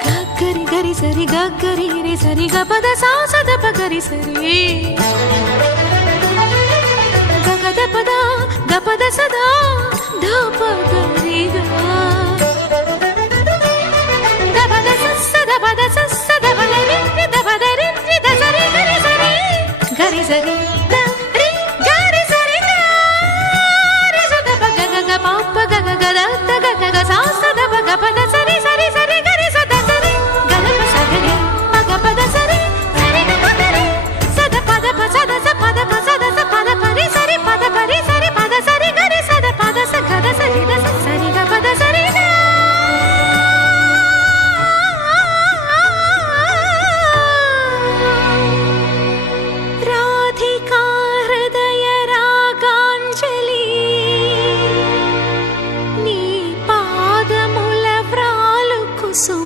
గరి గరి సరి గరి రి సరి గ పద సా సద ప గరి సరి గగద పద గ పద సదా ధ ప గరి గ ద పద స ద పద స ద పద రి ద పద రి ద సరి గరి సరి గరి సరి